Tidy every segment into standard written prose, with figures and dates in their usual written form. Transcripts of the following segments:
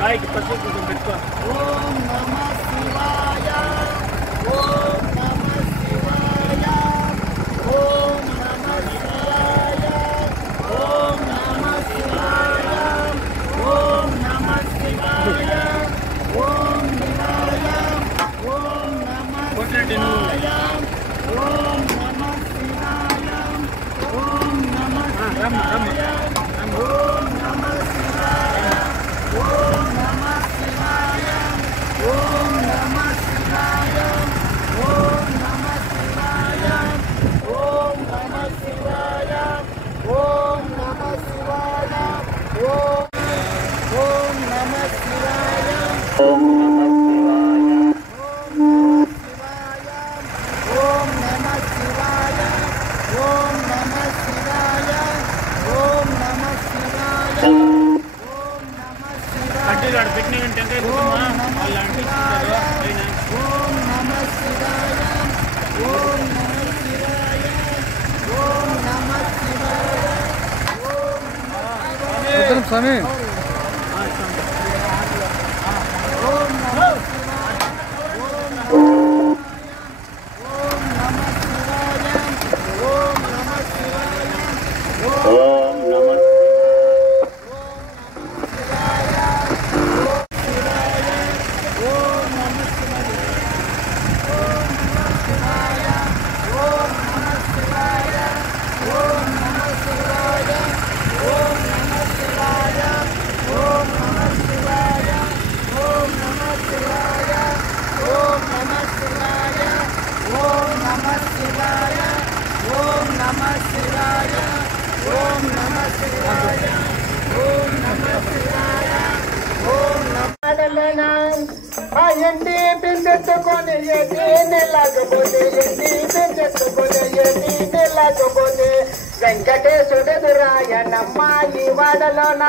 కాయకి పసుపు కొంచెం పెట్టుకో. ఓం నమః శివాయ ఓం నమః శివాయ ఓం నమః శివాయ ఓం నమః శివాయ ఓం నమః శివాయ ఓం శివాయ ఓం నమః శివాయ ఓం నమః శివాయ ఓం నమః శివాయ ఓం నమః శివాయ ఓం నమః శివాయ ఓం నమః శివాయ ఓం నమః శివాయ ఓం నమః శివాయ ఓం నమః శివాయ ఓం నమః శివాయ ఓం నమః శివాయ ఓం నమః శివాయ ఓం నమః శివాయ ఓం నమః శివాయ కట్టిగాడు పెట్టిన టెంకాయ కుటుంబం వాళ్ళు అంటిస్తారు పైన. ఓం నమః శివాయ ఓం నమః శివాయ ఓం నమః శివాయ ఓం నమః స్వామి ఓం నమః శివాయ ఓం నమః శివాయ ఓం నమః శివాయ ఓం నమః ఎండి పిండెత్తుకొని ఎది నెలకపోతే ఎండి పిండెత్తుకొని ఎది నెలకపోతే వెంకటేశ్వరురాయనమ్మ ఈ వాడలోన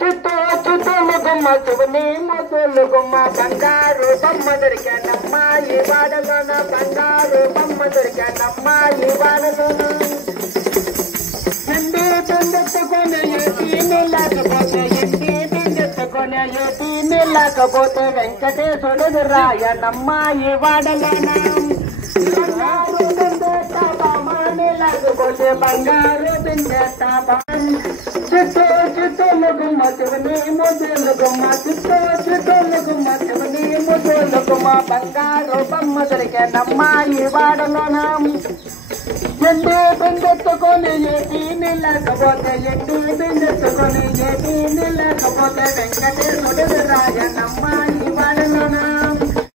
చుట్టూ చుట్టూలు గుమ్మ శివుని ముద్దులు గుమ్మ బంగారు బొమ్మ దొరికానమ్మ ఈ వాడలోన బంగారు బొమ్మ దొరికానమ్మ ఈ వాడలోన ఎండి పిండెత్తుకొని ఎది నెలకపోతే ఎండి పిండెత్తుకొని ఎది నెలకపోతే వెంకటేశ్వరుడు రాయనమ్మ ఈ వాడలోన బంగారు బిందెట్ట బామనేలకపోతే బంగారు బిందెట్ట చుట్టూ చుట్టూలు గుమ్మ శివుని ముద్దులు గుమ్మ చుట్టూ చుట్టూలు గుమ్మ శివుని ముద్దులు గుమ్మ బంగారు బొమ్మ దొరికానమ్మ ఈ వాడలోన ఎండి బిందెత్తుకొని ఏది నిలకపోతే ఎండి బిందెత్తుకొని ఏది నిలకపోతే వెంకటేశ్వరుడు రాయనమ్మ ఈ